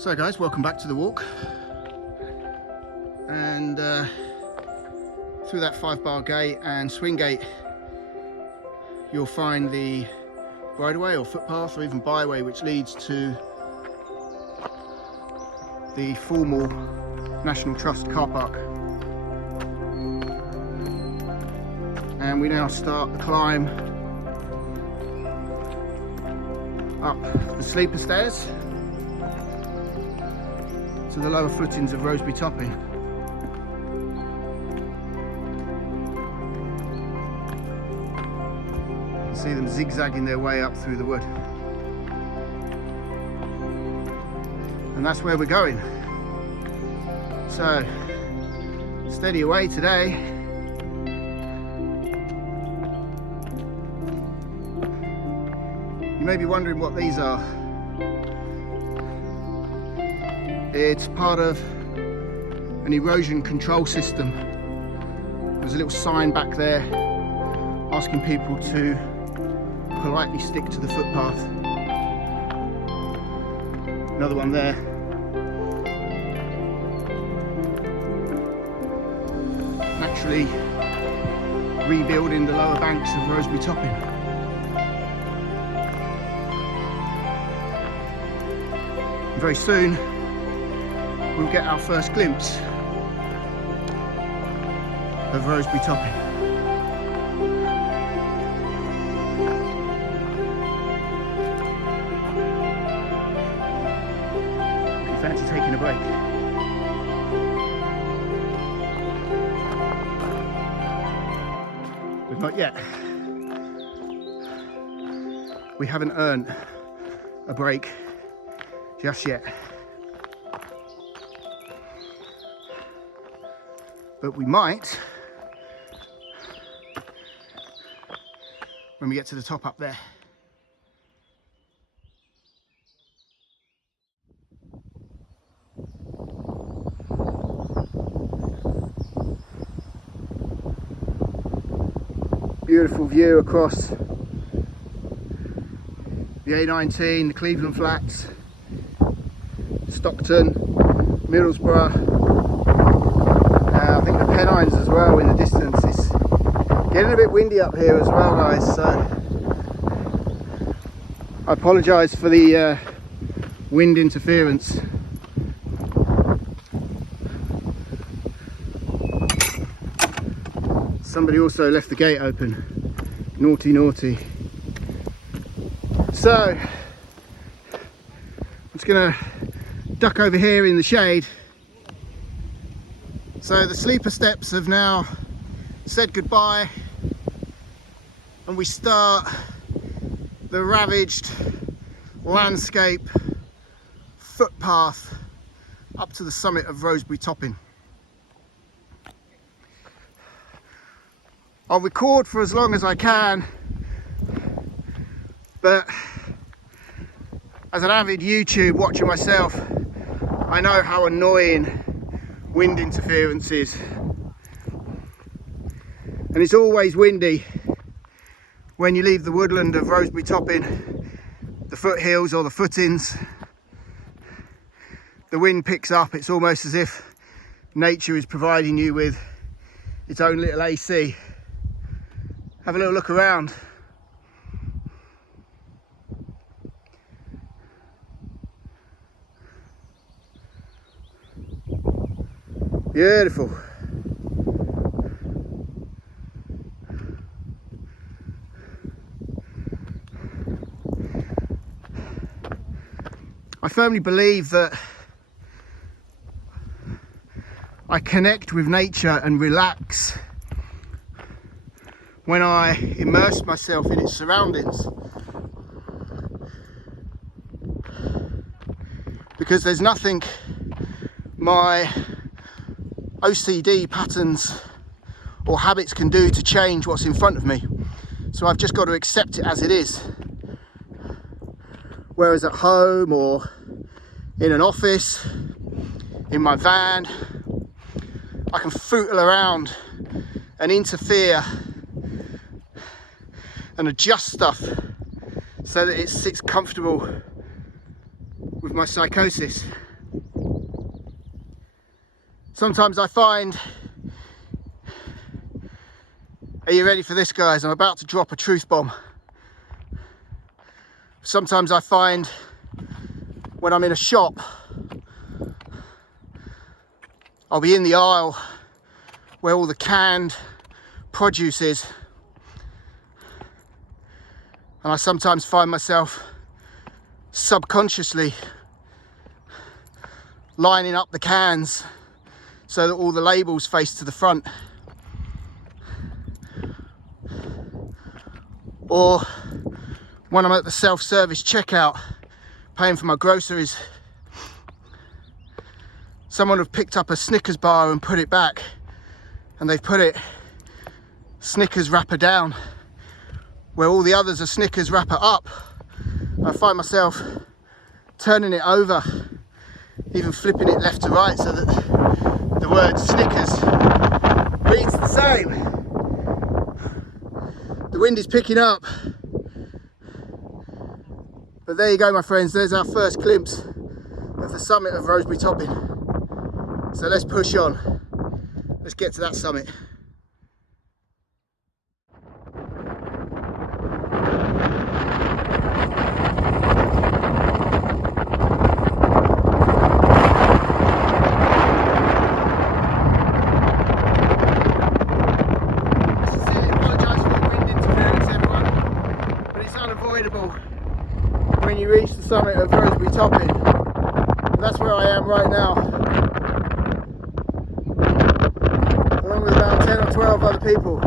So guys, welcome back to the walk, and through that 5-bar gate and swing gate you'll find the bridleway or footpath or even byway which leads to the formal National Trust car park. And we now start the climb up the sleeper stairs to the lower footings of Roseberry Topping. You can see them zigzagging their way up through the wood. And that's where we're going. So, steady away today. You may be wondering what these are. It's part of an erosion control system. There's a little sign back there asking people to politely stick to the footpath. Another one there. Naturally rebuilding the lower banks of Roseberry Topping. And very soon we'll get our first glimpse of Roseberry Topping. If you fancy taking a break. But not yet. We haven't earned a break just yet. But we might when we get to the top up there. Beautiful view across the A19, the Cleveland Flats, Stockton, Middlesbrough. I think the Pennines as well in the distance. It's getting a bit windy up here as well, guys, so I apologise for the wind interference. Somebody also left the gate open. Naughty, naughty. So I'm just going to duck over here in the shade. So the sleeper steps have now said goodbye, and we start the ravaged landscape footpath up to the summit of Roseberry Topping. I'll record for as long as I can, but as an avid YouTube watcher myself, I know how annoying wind interference is. And it's always windy when you leave the woodland of Roseberry Topping, the foothills or the footings. The wind picks up. It's almost as if nature is providing you with its own little AC. Have a little look around. Beautiful. I firmly believe that I connect with nature and relax when I immerse myself in its surroundings, because there's nothing my OCD patterns or habits can do to change what's in front of me. So I've just got to accept it as it is. Whereas at home or in an office, in my van, I can footle around and interfere and adjust stuff so that it sits comfortable with my psychosis. Sometimes I find, are you ready for this, guys? I'm about to drop a truth bomb. Sometimes I find when I'm in a shop, I'll be in the aisle where all the canned produce is, and I sometimes find myself subconsciously lining up the cans so that all the labels face to the front. Or when I'm at the self-service checkout paying for my groceries, someone have picked up a Snickers bar and put it back, and they've put it Snickers wrapper down where all the others are Snickers wrapper up. I find myself turning it over, even flipping it left to right so that the word Snickers reads the same. The wind is picking up. But there you go, my friends, there's our first glimpse of the summit of Roseberry Topping. So let's push on. Let's get to that summit. When you reach the summit of Roseberry Topping, that's where I am right now, along with about 10 or 12 other people.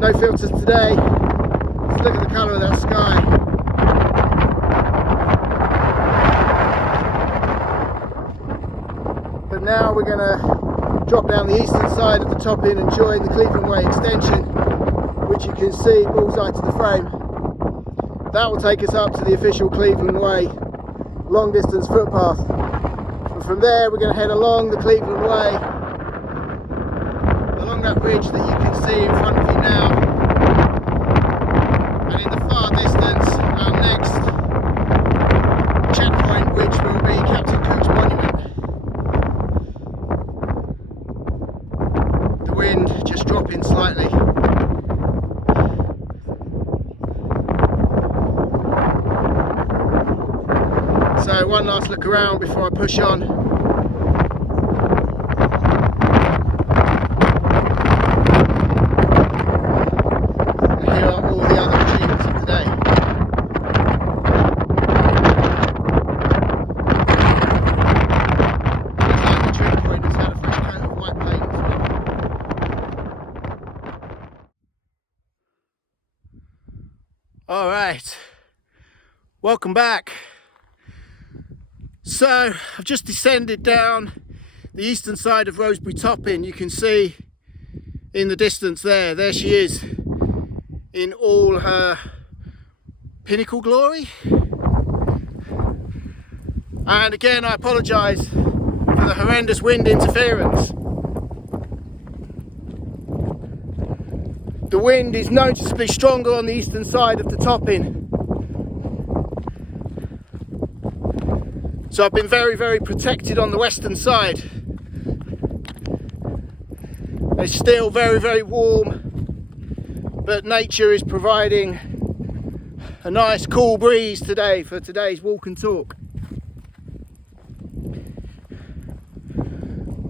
No filters today. Let's look at the colour of that sky. But now we're going to drop down the eastern side of the Topping and join the Cleveland Way extension, which you can see bullseye to the frame. That will take us up to the official Cleveland Way long distance footpath, and from there we're going to head along the Cleveland Way, along that ridge that you can see in front of you now, and in the far distance our next checkpoint, which will be Captain Cook's Monument. Wind just dropping slightly. So one last look around before I push on. And here are all the other achievements of the day. Looks like the trim point has had a fresh coat of white paint as well. All right, welcome back. So I've just descended down the eastern side of Roseberry Topping. You can see in the distance there she is in all her pinnacle glory. And again, I apologise for the horrendous wind interference. The wind is noticeably stronger on the eastern side of the Topping. So I've been very, very protected on the western side. It's still very, very warm, but nature is providing a nice cool breeze today for today's walk and talk.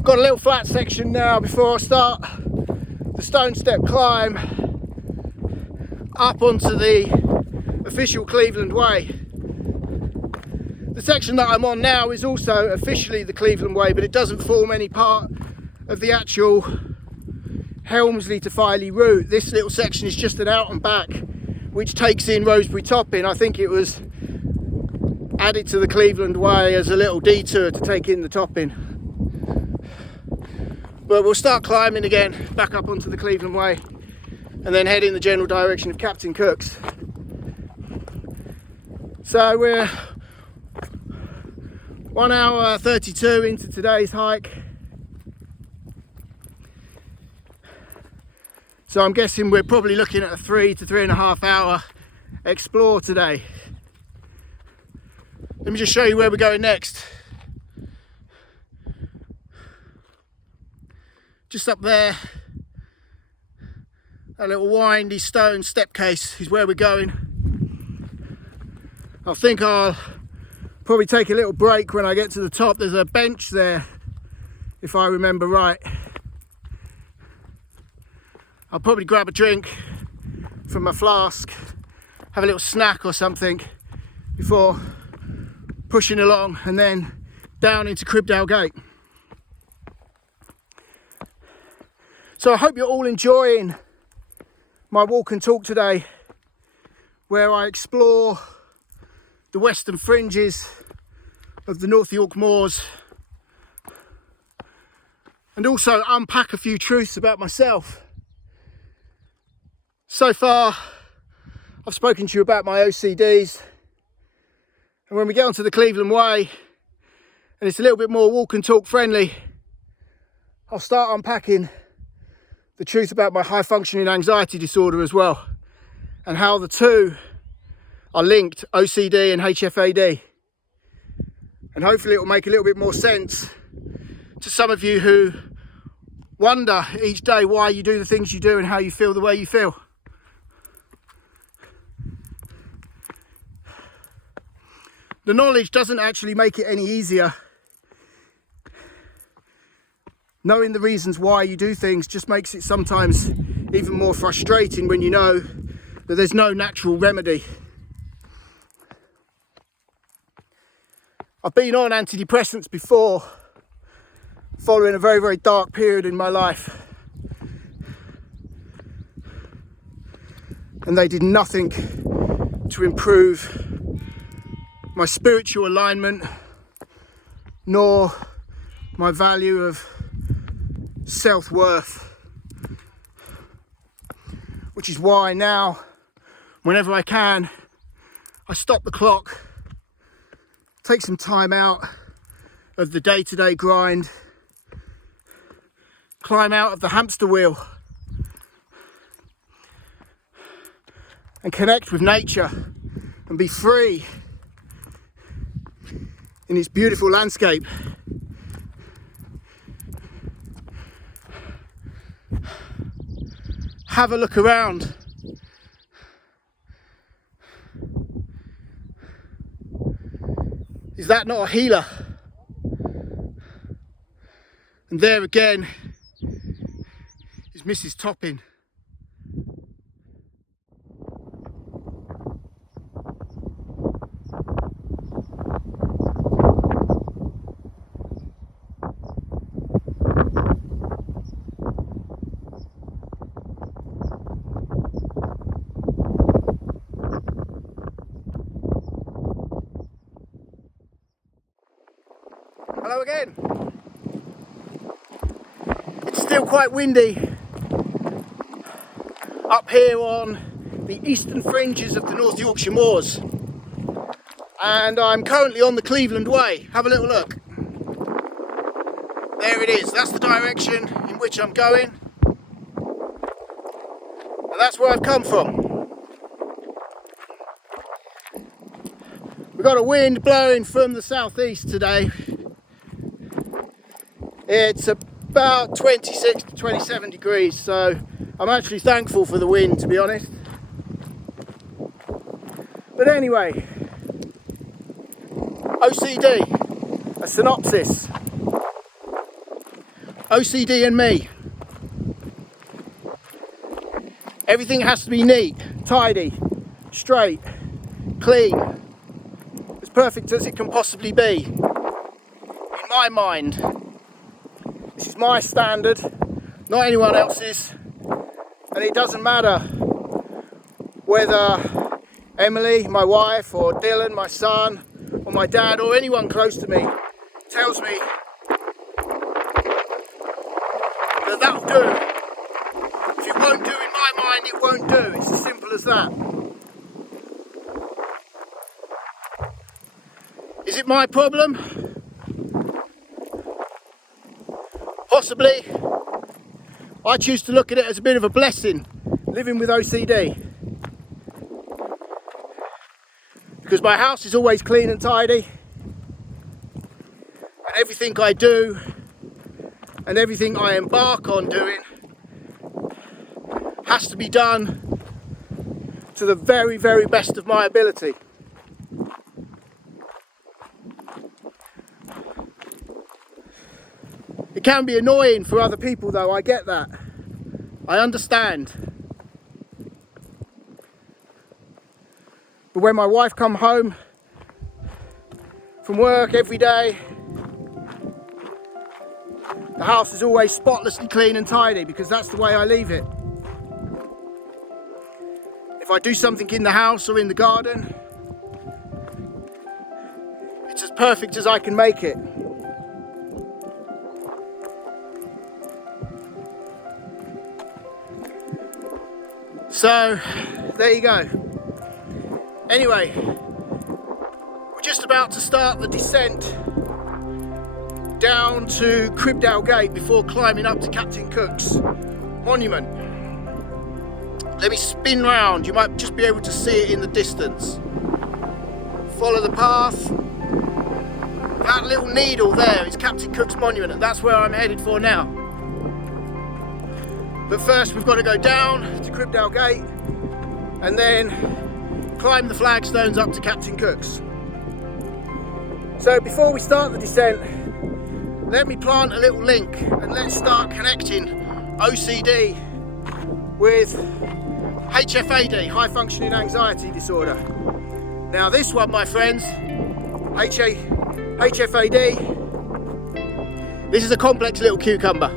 Got a little flat section now before I start the stone step climb up onto the official Cleveland Way. The section that I'm on now is also officially the Cleveland Way, but it doesn't form any part of the actual Helmsley to Filey route. This little section is just an out and back which takes in Roseberry Topping. I think it was added to the Cleveland Way as a little detour to take in the Topping. But we'll start climbing again back up onto the Cleveland Way and then head in the general direction of Captain Cook's. So we're 1 hour 32 into today's hike. So I'm guessing we're probably looking at a 3 to 3.5 hour explore today. Let me just show you where we're going next. Just up there, that little windy stone step case is where we're going. I think I'll probably take a little break when I get to the top. There's a bench there, if I remember right. I'll probably grab a drink from my flask, have a little snack or something before pushing along and then down into Gribdale Gate. So I hope you're all enjoying my walk and talk today, where I explore the western fringes of the North York moors and also unpack a few truths about myself. So far, I've spoken to you about my OCDs, and when we get onto the Cleveland Way and it's a little bit more walk and talk friendly, I'll start unpacking the truth about my high functioning anxiety disorder as well, and how the two are linked, OCD and HFAD. And hopefully it will make a little bit more sense to some of you who wonder each day why you do the things you do and how you feel the way you feel. The knowledge doesn't actually make it any easier. Knowing the reasons why you do things just makes it sometimes even more frustrating when you know that there's no natural remedy. I've been on antidepressants before, following a very, very dark period in my life. And they did nothing to improve my spiritual alignment, nor my value of self-worth, which is why now, whenever I can, I stop the clock, take some time out of the day-to-day grind, climb out of the hamster wheel and connect with nature and be free in its beautiful landscape. Have a look around. Is that not a healer? And there again is Mrs. Topping. Hello again. It's still quite windy up here on the eastern fringes of the North Yorkshire moors, and I'm currently on the Cleveland Way. Have a little look. There it is. That's the direction in which I'm going, and that's where I've come from. We've got a wind blowing from the southeast today. It's about 26 to 27 degrees, so I'm actually thankful for the wind, to be honest. But anyway, OCD, a synopsis. OCD and me. Everything has to be neat, tidy, straight, clean, as perfect as it can possibly be, in my mind. This is my standard, not anyone else's, and it doesn't matter whether Emily, my wife, or Dylan, my son, or my dad, or anyone close to me tells me that that'll do. If it won't do in my mind, it won't do. It's as simple as that. Is it my problem? Possibly. I choose to look at it as a bit of a blessing, living with OCD. Because my house is always clean and tidy. everything I do and everything I embark on doing has to be done to the very, very best of my ability. It can be annoying for other people though, I get that. I understand. But when my wife comes home from work every day, the house is always spotlessly clean and tidy because that's the way I leave it. If I do something in the house or in the garden, it's as perfect as I can make it. So, there you go. Anyway, we're just about to start the descent down to Gribdale Gate before climbing up to Captain Cook's monument. Let me spin round, you might just be able to see it in the distance. Follow the path. That little needle there is Captain Cook's monument, and that's where I'm headed for now. But first we've got to go down to Gribdale Gate and then climb the flagstones up to Captain Cook's. So before we start the descent, let me plant a little link and let's start connecting OCD with HFAD, high functioning anxiety disorder. Now this one, my friends, HFAD, this is a complex little cucumber.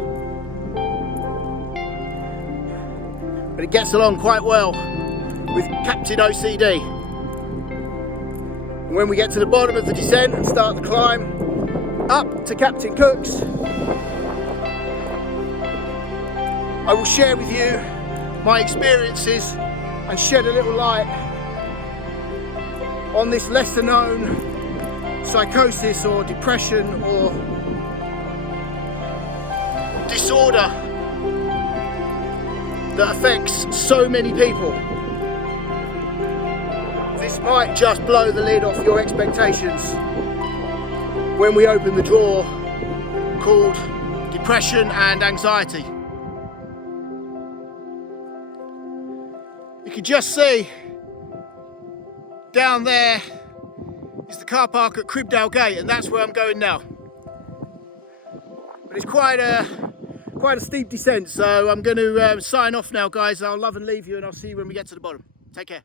But it gets along quite well with Captain OCD. And when we get to the bottom of the descent and start the climb up to Captain Cook's, I will share with you my experiences and shed a little light on this lesser known psychosis or depression or disorder that affects so many people. This might just blow the lid off your expectations when we open the drawer called depression and anxiety. You can just see down there is the car park at Gribdale Gate, and that's where I'm going now. But it's quite a steep descent, so I'm going to sign off now, guys. I'll love and leave you, and I'll see you when we get to the bottom. Take care.